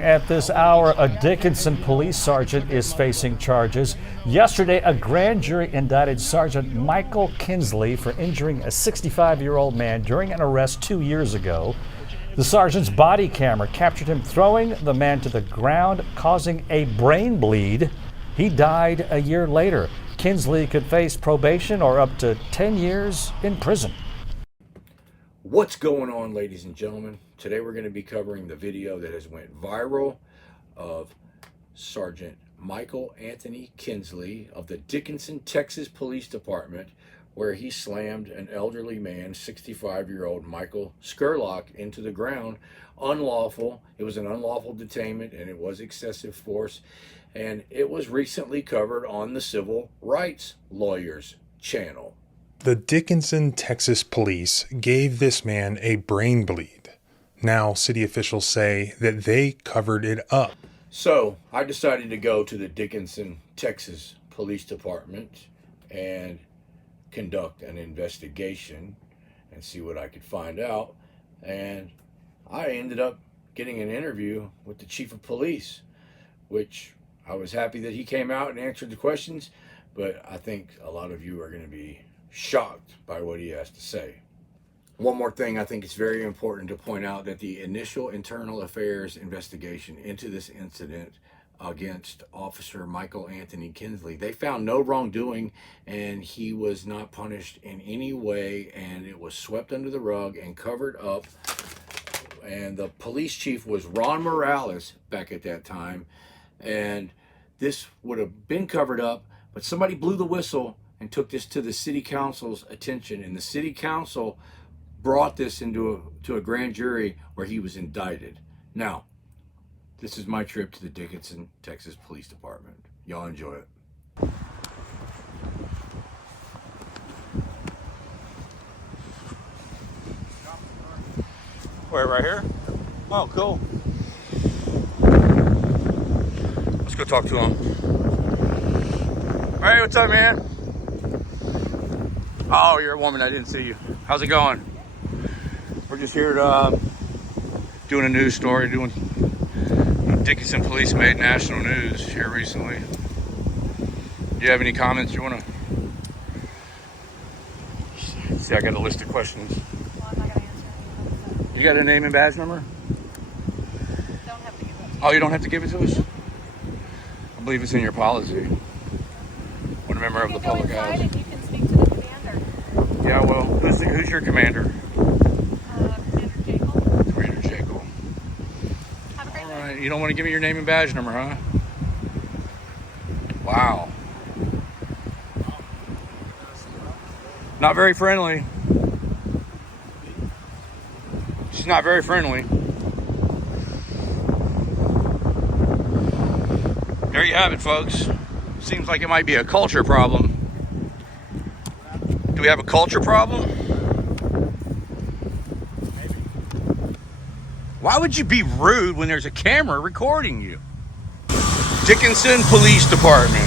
At this hour, a Dickinson police sergeant is facing charges. Yesterday, a grand jury indicted Sergeant Michael Kinsley for injuring a 65-year-old man during an arrest 2 years ago. The sergeant's body camera captured him throwing the man to the ground, causing a brain bleed. He died a year later. Kinsley could face probation or up to 10 years in prison. What's going on, ladies and gentlemen? Today we're going to be covering the video that has went viral of Sergeant Michael Anthony Kinsley of the Dickinson, Texas Police Department, where he slammed an elderly man, 65-year-old Michael Scurlock, into the ground. Unlawful. It was an unlawful detainment and it was excessive force. And it was recently covered on the Civil Rights Lawyers channel. The Dickinson, Texas police gave this man a brain bleed. Now, city officials say that they covered it up. So, I decided to go to the Dickinson, Texas Police Department and conduct an investigation and see what I could find out. And I ended up getting an interview with the chief of police, which I was happy that he came out and answered the questions, but I think a lot of you are going to be shocked by what he has to say. One more thing, I think it's very important to point out that the initial internal affairs investigation into this incident against Officer Michael Anthony Kinsley, they found no wrongdoing and he was not punished in any way, and it was swept under the rug and covered up. And the police chief was Ron Morales back at that time, and this would have been covered up, but somebody blew the whistle and took this to the city council's attention, and the city council brought this into a grand jury where he was indicted. Now, this is my trip to the Dickinson, Texas Police Department. Y'all enjoy it. Where, right here? Oh, cool. Let's go talk to him. Hey, what's up, man? Oh, you're a woman. I didn't see you. How's it going? We're just here to, doing a news story. Dickinson police made national news here recently. Do you have any comments you want to? See, I got a list of questions. Well, I'm not going to answer any. You got a name and badge number? Don't have to give it. Oh, you don't have to give it to us? I believe it's in your policy. When a member of the public has. You can speak to the commander. Yeah, well, who's your commander? Commander Jekyll. Commander Jekyll. Have a great All day. right, you don't want to give me your name and badge number, huh? Wow. Not very friendly. She's not very friendly. There you have it, folks. Seems like it might be a culture problem. Do we have a culture problem? Why would you be rude when there's a camera recording you? Dickinson Police Department.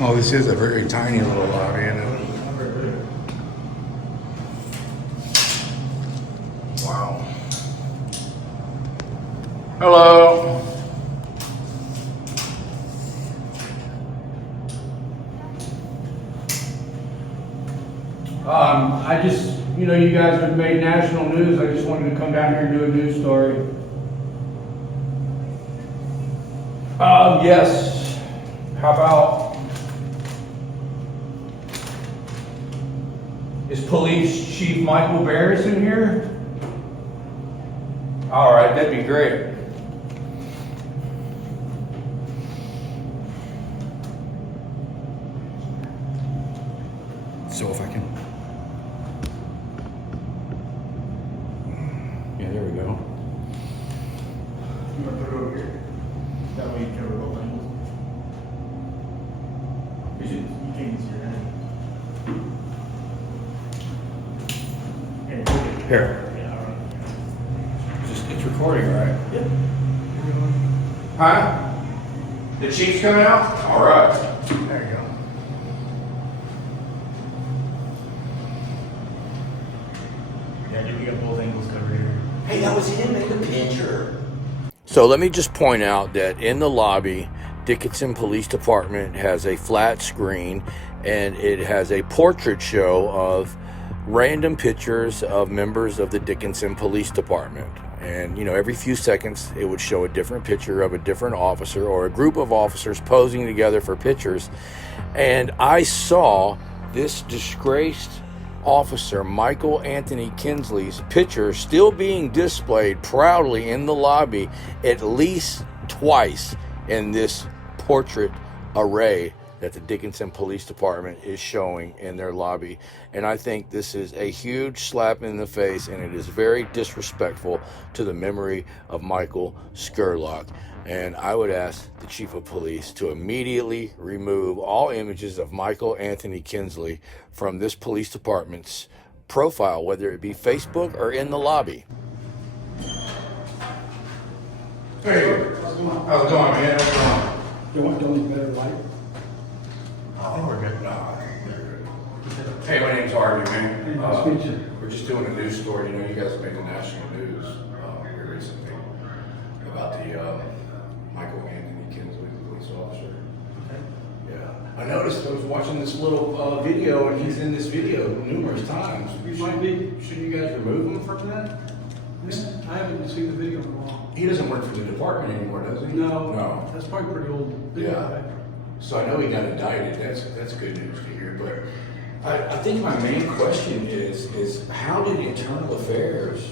Oh, this is a very tiny little lobby, isn't it? Wow. Hello. I just, you guys have made national news. I just wanted to come down here and do a news story. Yes. How about, is Police Chief Michael Barris in here? All right, that'd be great. So if I can. Yeah, there we go. You want to put it over here? That way you cover both angles. You can't see your hand. Here. Yeah, all right. recording, right? Yep. Huh? The chief's coming out? All right. There you go. Yeah, we got both angles covered here. Hey, that was him in the picture. So let me just point out that in the lobby, Dickinson Police Department has a flat screen, and it has a portrait show of random pictures of members of the Dickinson Police Department. And, you know, every few seconds it would show a different picture of a different officer or a group of officers posing together for pictures. And I saw this disgraced officer, Michael Anthony Kinsley's picture still being displayed proudly in the lobby at least twice in this portrait array that the Dickinson Police Department is showing in their lobby. And I think this is a huge slap in the face, and it is very disrespectful to the memory of Michael Scurlock. And I would ask the Chief of Police to immediately remove all images of Michael Anthony Kinsley from this police department's profile, whether it be Facebook or in the lobby. Hey, how's it going, man? How's it going? You want to do better light? I think we're good. No, I think we're good. Hey, my name's Harvey, man. Nice to meet you. We're just doing a news story. You know, you guys made the national news here recently about the Michael Anthony Kinsley, the police officer. Yeah. I noticed I was watching this little video, and he's in this video numerous times. Should you guys remove him from that? Yeah, I haven't seen the video in a while. He doesn't work for the department anymore, does he? No. No. That's probably pretty old video. Yeah. So I know he got indicted. That's good news to hear. But I think my main question is how did Internal Affairs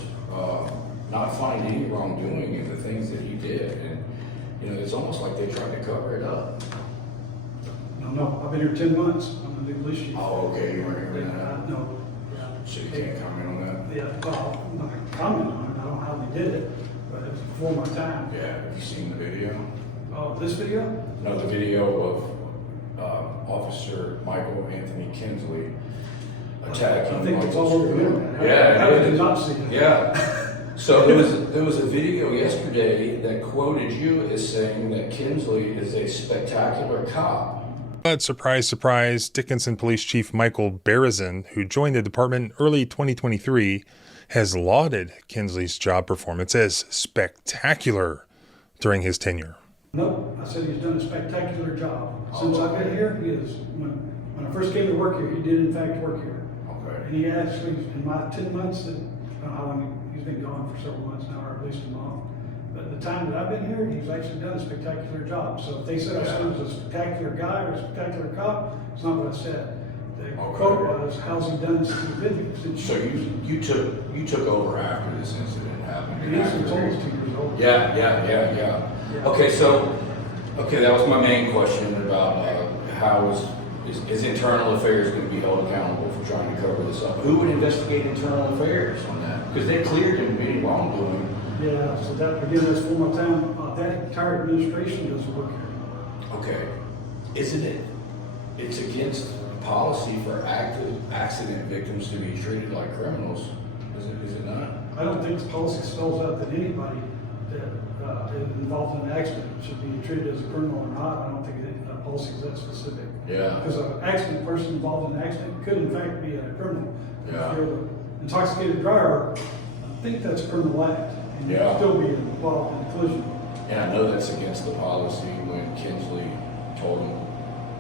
not find any wrongdoing in the things that he did? And you know, it's almost like they tried to cover it up. No, I've been here 10 months. I'm the new police chief. Oh, okay. You weren't here when that. No. So you can't comment on that. Yeah, well, I'm not going to comment on it. I don't know how they did it, but it was before my time. Yeah. Have you seen the video? Oh, this video? No, the video of Officer Michael Anthony Kinsley attacking. I think it's all over the internet. Yeah, I did not see it. Yeah. So there was a video yesterday that quoted you as saying that Kinsley is a spectacular cop. But surprise, surprise, Dickinson Police Chief Michael Berezin, who joined the department in early 2023, has lauded Kinsley's job performance as spectacular during his tenure. Nope, I said he's done a spectacular job. Since I've been here, he is. When I first came to work here, he did in fact work here. Okay. And he actually, in my 10 months, I don't know how long he's been gone for several months now, or at least a month. But the time that I've been here, he's actually done a spectacular job. So if they said I said he was a spectacular guy or a spectacular cop, it's not what I said. The quote was, "How's he done since the videos?" So you took over after this incident happened. The incident's almost 2 years old. Yeah. Okay, that was my main question about how is Internal Affairs going to be held accountable for trying to cover this up? Who would investigate Internal Affairs on that? Because they cleared him of any wrongdoing. Yeah, so that, again, that's for my time. That entire administration doesn't work here. Okay, isn't it? It's against policy for accident victims to be treated like criminals. Is it not? I don't think the policy spells out that anybody that is involved in an accident should be treated as a criminal or not. I don't think the policy is that specific. Yeah. Because an accident person involved in an accident could in fact be a criminal. Yeah. If you're an intoxicated driver, I think that's a criminal act. And you Yeah. can still be involved in a collision. And I know that's against the policy when Kinsley told him,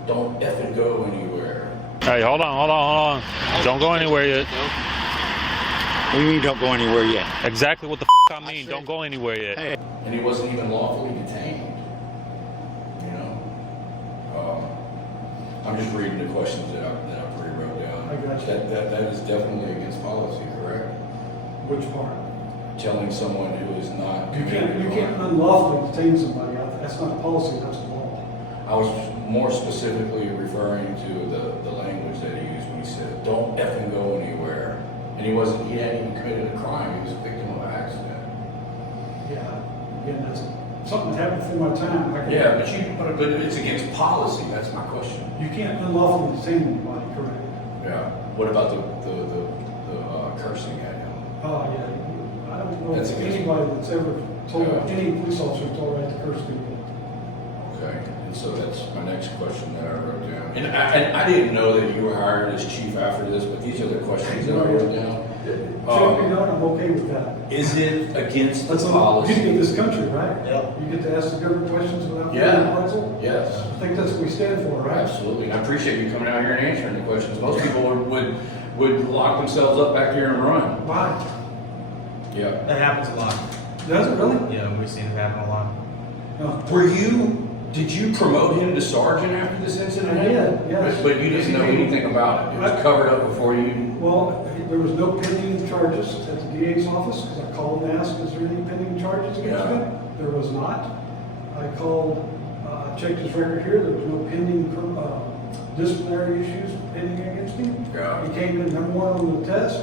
"Don't effing go anywhere." Hey, hold on. Don't go anywhere yet. What do you mean don't go anywhere yet? Exactly what the I mean. Don't go anywhere yet. Hey. And he wasn't even lawfully detained. You know, I'm just reading the questions that I pre-wrote down. I got you. That is definitely against policy, correct? Which part? Telling someone who is not. You can't unlawfully detain somebody. That's not a policy, that's a law. I was more specifically referring to the language that he used when he said, "Don't effing go anywhere." And he hadn't even committed a crime. He was a victim of an accident. Yeah, again, that's something that happened before my time. Yeah, but it's against policy. That's my question. You can't unlawfully detain anybody, correct? Yeah. What about the cursing at him? Oh, yeah. I don't know That's of against- anybody that's ever told, Yeah. any police officer it's all right to curse people. Okay, and so that's my next question that I wrote down. And I didn't know that you were hired as chief after this, but these are the questions that I wrote down. Should be done, I'm okay with that. Is it against the That's the policy? beauty of this country, right? Yeah. You get to ask the government questions without Yeah. feeling pretzel. Yes. I think that's what we stand for, right? Absolutely, and I appreciate you coming out here and answering the questions. Most people would lock themselves up back here and run. Why? Yeah. That happens a lot. Does it really? Yeah, we've seen it happen a lot. No. Did you promote him to sergeant after this incident? I did, yes. But you didn't know anything about it. It was covered up before you. Well, there was no pending charges at the DA's office, because I called and asked, is there any pending charges against Yeah. him? There was not. I called, checked his record here, there was no pending disciplinary issues pending against him. Yeah. He came in number one on the test,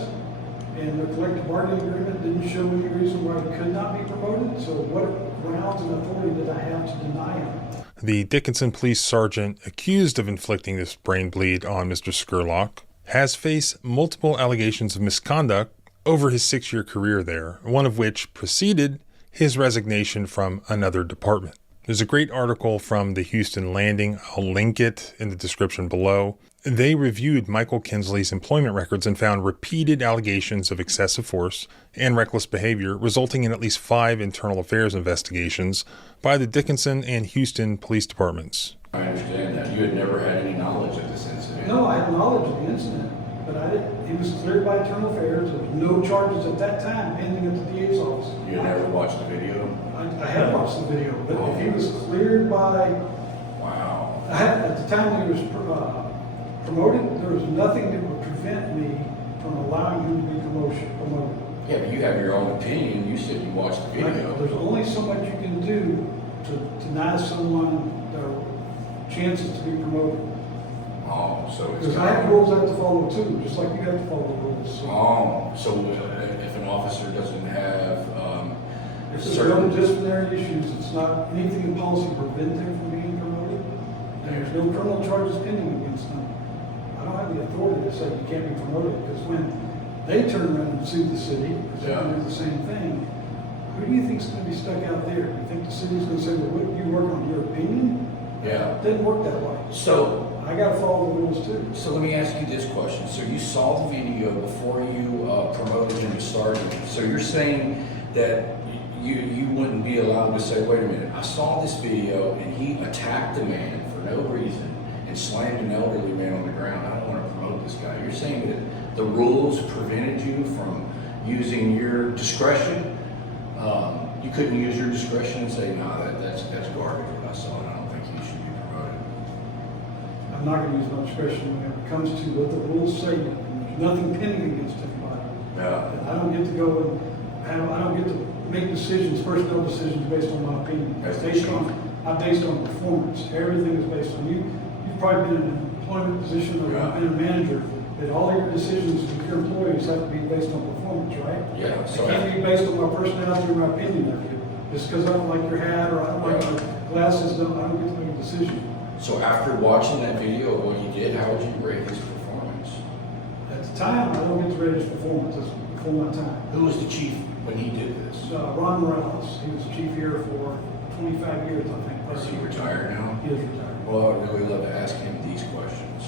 and the collective bargaining agreement didn't show any reason why he could not be promoted, so what grounds and authority did I have to deny him? The Dickinson police sergeant accused of inflicting this brain bleed on Mr. Scurlock has faced multiple allegations of misconduct over his 6-year career there, one of which preceded his resignation from another department. There's a great article from the Houston Landing. I'll link it in the description below. They reviewed Michael Kinsley's employment records and found repeated allegations of excessive force and reckless behavior, resulting in at least 5 internal affairs investigations by the Dickinson and Houston police departments. I understand that. You had never had any knowledge of this incident. No, I had knowledge of the incident, but he was cleared by internal affairs, there was no charges at that time pending at the DA's office. You had never watched the video? I had watched the video, but if he was cleared by, Wow. at the time he was promoted, there was nothing that would prevent me from allowing him to be promoted. Yeah, but you have your own opinion. You said you watched the video. There's only so much you can do to deny someone their chances to be promoted. Oh, so it's. Because I have rules I have to follow too, just like you have to follow the rules. Oh, so if an officer doesn't have If there's no disciplinary issues, it's not anything in policy prevent them from being promoted, and there's no criminal charges pending against them, I don't have the authority to say you can't be promoted, because when they turn around and sue the city, because they're gonna do the same thing, who do you think's gonna be stuck out there? You think the city's gonna say, well, what, you work on your opinion? Yeah. It doesn't work that way. So I gotta follow the rules too. So let me ask you this question. So you saw the video before you promoted him to sergeant. So you're saying that you wouldn't be allowed to say, wait a minute, I saw this video and he attacked a man for no reason and slammed an elderly man on the ground. I don't want to promote this guy. You're saying that the rules prevented you from using your discretion? You couldn't use your discretion and say, no, that's garbage what I saw and I don't think he should be promoted. I'm not gonna use my discretion when it comes to what the rules say, and there's nothing pending against anybody. Yeah. And I don't get to go and I don't get to make decisions, personnel decisions based on my opinion. That's I'm based on performance. Everything is based on you. You've probably been in an employment position or Yeah. been a manager, that all your decisions with your employees have to be based on performance, right? Yeah. It can't be based on my personality or my opinion of you. Just because I don't like your hat or I don't like your glasses, I don't get to make a decision. So after watching that video of what he did, how would you rate his performance? At the time, I don't get to rate his performance. That's before my time. Who was the chief when he did this? Ron Morales, he was chief here for 25 years, I think. Is he retired now? He is retired. Well, I'd really love to ask him these questions.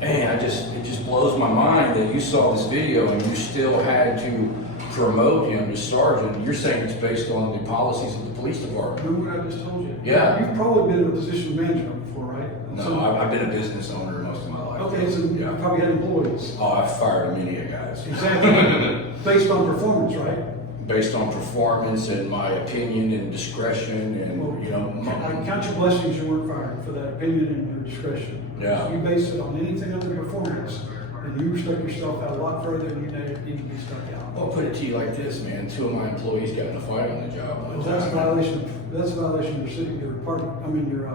Man, it just blows my mind that you saw this video and you still had to promote him to sergeant. You're saying it's based on the policies of the police department. Remember what I just told you? Yeah. You've probably been in a position of management before, right? No, I've been a business owner most of my life. Okay, so you Yeah. probably had employees. Oh, I've fired many a guys. Exactly. Based on performance, right? Based on performance and my opinion and discretion and, you know. I count your blessings you weren't fired for that opinion and your discretion. Yeah. If you base it on anything other than performance, and you stuck yourself out a lot further than you need to be stuck out. I'll put it to you like this, man. 2 of my employees got in a fight on the job. Well, that's a violation. That's a violation of your city, your department. I mean, your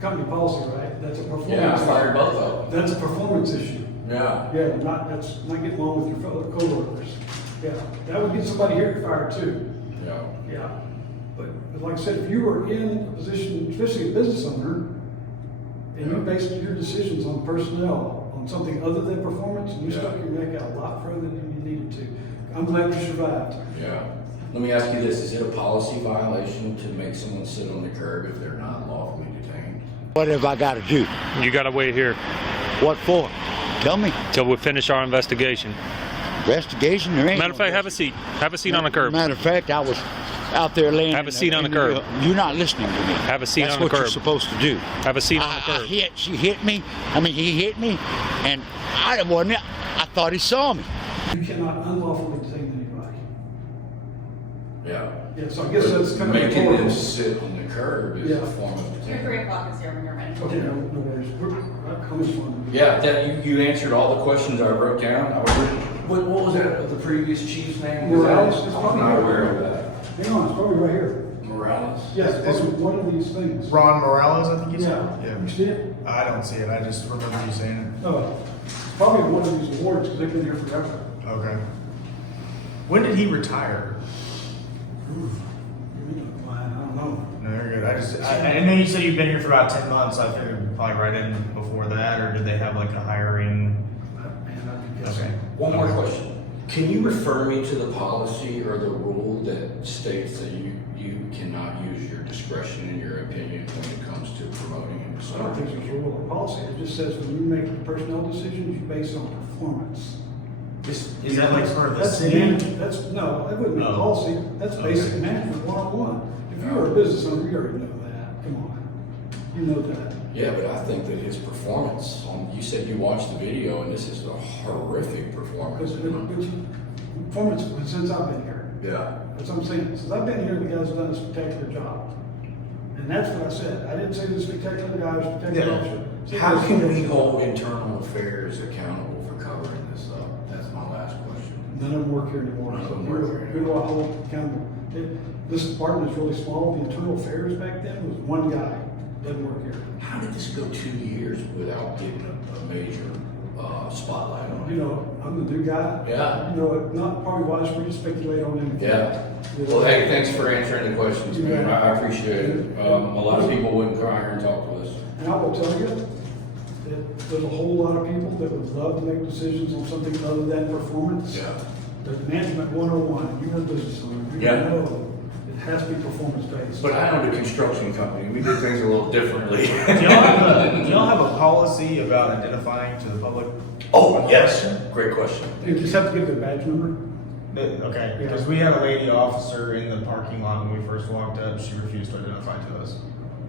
company policy, right? That's a performance. Yeah, I fired both of them. That's a performance issue. Yeah. Yeah, that's not getting along with your fellow coworkers. Yeah, that would get somebody here fired too. Yeah. Yeah, but like I said, if you were in a position, especially a business owner, and you based your decisions on personnel, on something other than performance, and you stuck your neck out a lot further than you needed to. I'm glad you survived. Yeah. Let me ask you this, is it a policy violation to make someone sit on the curb if they're not lawfully detained? What have I got to do? You gotta wait here What for? Tell me. till we finish our investigation. Investigation? There ain't Matter of fact, have a seat. Have a seat on the curb. Matter of fact, I was out there laying. Have a seat on the in curb. You're not listening to me. Have a seat That's on the what you're curb. supposed to do. Have a seat on the curb. She hit me. I mean, he hit me, and I wasn't. I thought he saw me. You cannot unlawfully detain anybody. Yeah. Yeah, so I guess that's kind of. Making them important. sit on the curb is Yeah. a form of Your detention. 3 o'clock is here when you're ready. Okay, no worries. I'm just wondering. Yeah, that you answered all the questions I wrote down. What was that, the previous chief's name? Morales. I'm not aware of that. Hang on, it's probably right here. Morales? Yes, it's one of these things. Ron Morales, I think you said? Yeah. You see it? I don't see it. I just remember you saying No, probably one of these awards because they've been here forever. it. Okay. When did he retire? I don't know. No, you're good. I know you said you've been here for about 10 months. I figured probably right in before that, or did they have like a hiring? Man, I'd be guessing. Okay. One more question. Can you refer me to the policy or the rule that states that you cannot use your discretion in your opinion when it comes to promoting and I don't think restoring? there's a rule or policy. It just says when you make personnel decisions, you base on performance. Is that like part of the That's city? no, that wouldn't be Oh. policy. That's Okay. basic management 101. If you were a business owner, you already know that. Come on. You know that. Yeah, but I think that his performance you said you watched the video and this is a horrific performance. Performance since I've been here. Yeah. That's what I'm saying. Since I've been here, the guy's done a spectacular job. And that's what I said. I didn't say the spectacular guy or spectacular Yeah. officer. See, How that's- can we hold internal affairs accountable for covering this up? That's my last question. None of them work here anymore. None of them work here Who do I hold accountable? This department is really small. The internal affairs back then was one guy. Doesn't work here. How did this go 2 years without getting a major spotlight on You it? know, I'm the new guy. Yeah. You know, not probably wise for you to speculate on anything. Yeah. Well, hey, thanks for answering the questions, man. I appreciate it. A lot of people wouldn't come out here and talk to us. And I will tell you that there's a whole lot of people that would love to make decisions on something other than performance. Yeah. But management 101, you're a business owner. You Yeah. know it has to be performance based. But I owned a construction company. We did things a little differently. Do y'all have a policy about identifying to the public? Oh, yes. Great question. You just have to give their badge number. Okay, because we had a lady officer in the parking lot when we first walked up. She refused to identify to us.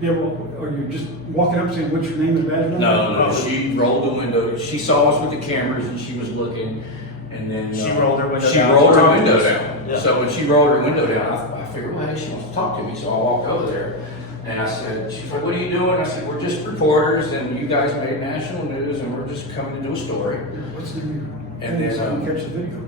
Yeah, well, or you're just walking up saying, what's your name and badge number? No, she rolled the window. She saw us with the cameras and she was looking. And then She rolled her window She down. rolled her window down. Yeah. So when she rolled her window down, I figured, well, hey, she wants to talk to me. So I walked over there and I said, she's like, what are you doing? I said, we're just reporters and you guys made national news and we're just coming to do a story. What's the name? And then, I didn't catch the video.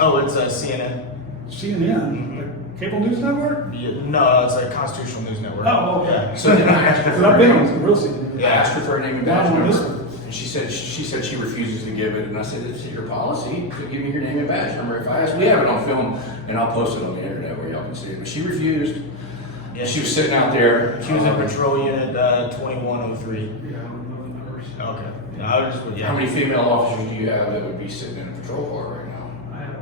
Oh, it's CNN. CNN, the cable news network? Yeah, no, it's a constitutional news network. Oh, okay. Yeah. So then I asked her But for I've her been name. on the real CNN. I asked her for her name and Not badge on this number. one. And she said she refuses to give it. And I said, it's your policy to give me your name and badge number. If I ask, we have it on film and I'll post it on the internet where y'all can see it. But she refused. Yeah, She was sitting out there. She was in patrol unit 2103. Yeah, I don't know the numbers. Okay. Yeah, I was just, yeah. How many female officers do you have that would be sitting in a patrol car right now? I have,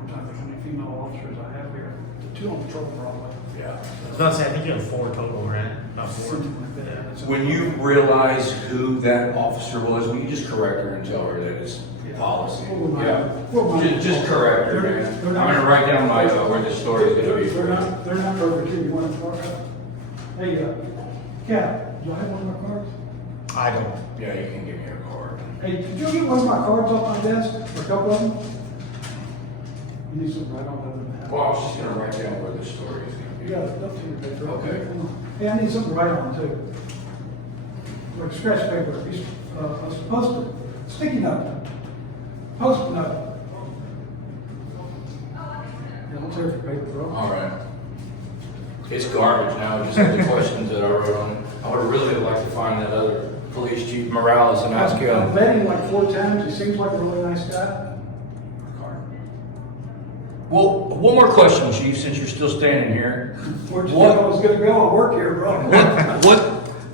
I'm trying to think how many female officers I have here. The two on patrol probably. Yeah. I was about to say, I think you have 4 total, right? About 4. Something like that. It's- When you realize who that officer was, will you just correct her and tell her that it's policy? Just correct her, man. I'm gonna write down my, where this story is gonna be. They're not perfect here. You want to talk about? Hey, Kat, do I have one of my cards? I don't. Yeah, you can give me a card. Hey, could you get one of my cards off my desk, or a couple of them? You need some right on that. Well, I was just gonna write down where this story is gonna be. You got enough to your paper. Okay. Come on. Hey, I need something to write on too. Like scratch paper, a post-it, sticky note, post-it note. Yeah, don't tear your paper, bro. All right. It's garbage now, just like the questions that I wrote on it. I would really like to find that other police chief Morales and ask I've him. met him like 4 times. He seems like a really nice guy. Well, one more question, chief, since you're still standing here. Where'd you think I was gonna go? I work here, bro.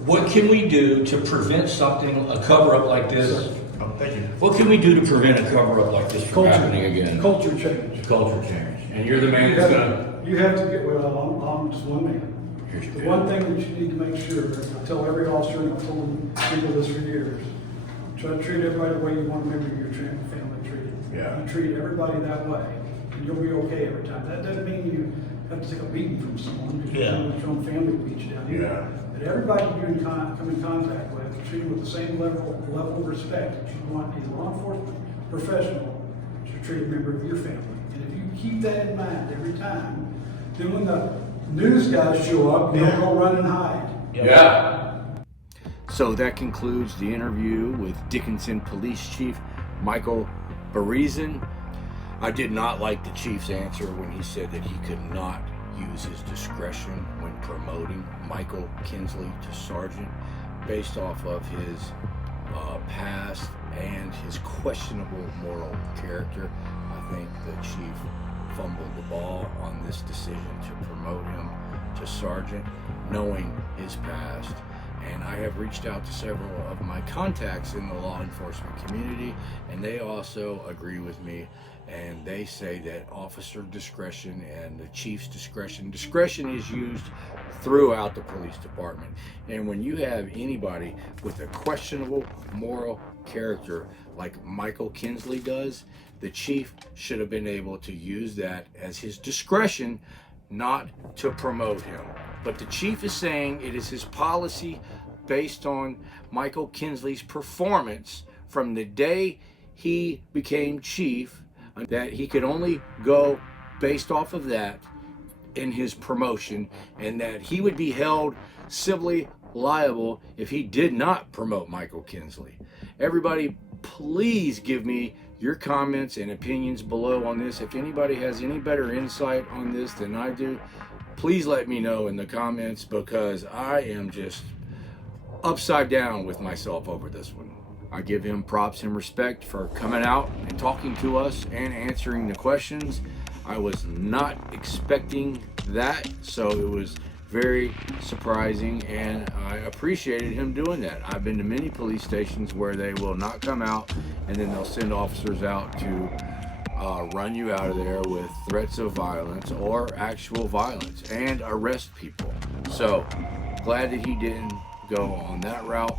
What can we do to prevent something, a cover-up like this Oh, thank you. What can we do to prevent a cover-up like this from happening again? Culture change. Culture change. And you're the man that's gonna... You have to get, well, I'm just one man. The one thing that you need to make sure, I tell every officer, and I've told people this for years, try to treat everybody the way you want to remember your family treated. Yeah. You treat everybody that way, and you'll be okay every time. That doesn't mean you have to take a beating from someone, because Yeah. your own family will beat you down. Yeah. But everybody you come in contact with, treat them with the same level of respect that you want a law enforcement professional to treat a member of your family. And if you keep that in mind every time, then when the news guys show up, they'll go run and hide. Yeah. So that concludes the interview with Dickinson Police Chief Michael Berezen. I did not like the chief's answer when he said that he could not use his discretion when promoting Michael Kinsley to sergeant based off of his past and his questionable moral character. I think the chief fumbled the ball on this decision to promote him to sergeant, knowing his past. And I have reached out to several of my contacts in the law enforcement community, and they also agree with me, and they say that officer discretion and the chief's discretion is used throughout the police department. And when you have anybody with a questionable moral character like Michael Kinsley does, the chief should have been able to use that as his discretion, not to promote him. But the chief is saying it is his policy based on Michael Kinsley's performance from the day he became chief, that he could only go based off of that in his promotion, and that he would be held civilly liable if he did not promote Michael Kinsley. Everybody, please give me your comments and opinions below on this. If anybody has any better insight on this than I do, please let me know in the comments, because I am just upside down with myself over this one. I give him props and respect for coming out and talking to us and answering the questions. I was not expecting that, so it was very surprising, and I appreciated him doing that. I've been to many police stations where they will not come out, and then they'll send officers out to run you out of there with threats of violence or actual violence and arrest people. So glad that he didn't go on that route.